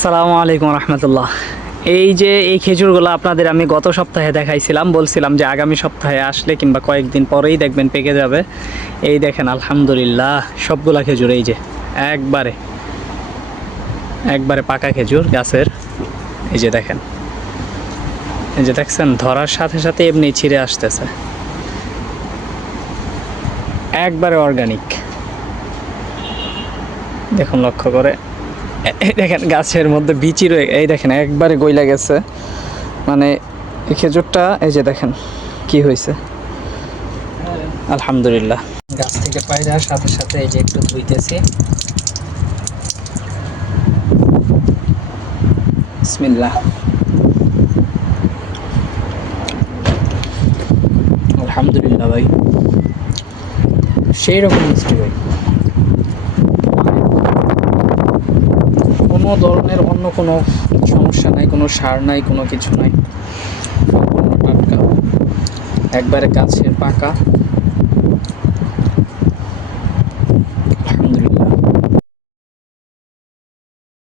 আসসালামু আলাইকুম রহমতুল্লাহ। এই যে এই খেজুরগুলো আপনাদের আমি গত সপ্তাহে দেখাইছিলাম, বলছিলাম যে আগামী সপ্তাহে আসলে কিংবা কয়েকদিন পরেই দেখবেন পেকে যাবে। এই দেখেন আলহামদুলিল্লাহ সবগুলা খেজুর এই যে একবারে একবারে পাকা খেজুর গাছের। এই যে দেখেন, এই যে দেখছেন ধরার সাথে সাথে এমনি ছিঁড়ে আসতেছে, একবারে অর্গানিক। দেখুন লক্ষ্য করে, এই দেখেন গাছের মধ্যে বিচি রয়ে, এই দেখেন একবারে গইলা গেছে। মানে এই খেজুরটা এই যে দেখেন কি হয়েছে। আলহামদুলিল্লাহ গাছ থেকে পায়রার সাথে সাথে এই যে একটু ধুইতেছি। বিসমিল্লাহ। আলহামদুলিল্লাহ ভাই, সেই রকম মিষ্টি ভাই, কোনো ধরনের অন্য কোনো সমস্যা নাই, কোনো সার নাই, কোনো কিছু নাই, সম্পূর্ণ টাটকা একবারে গাছের পাকা।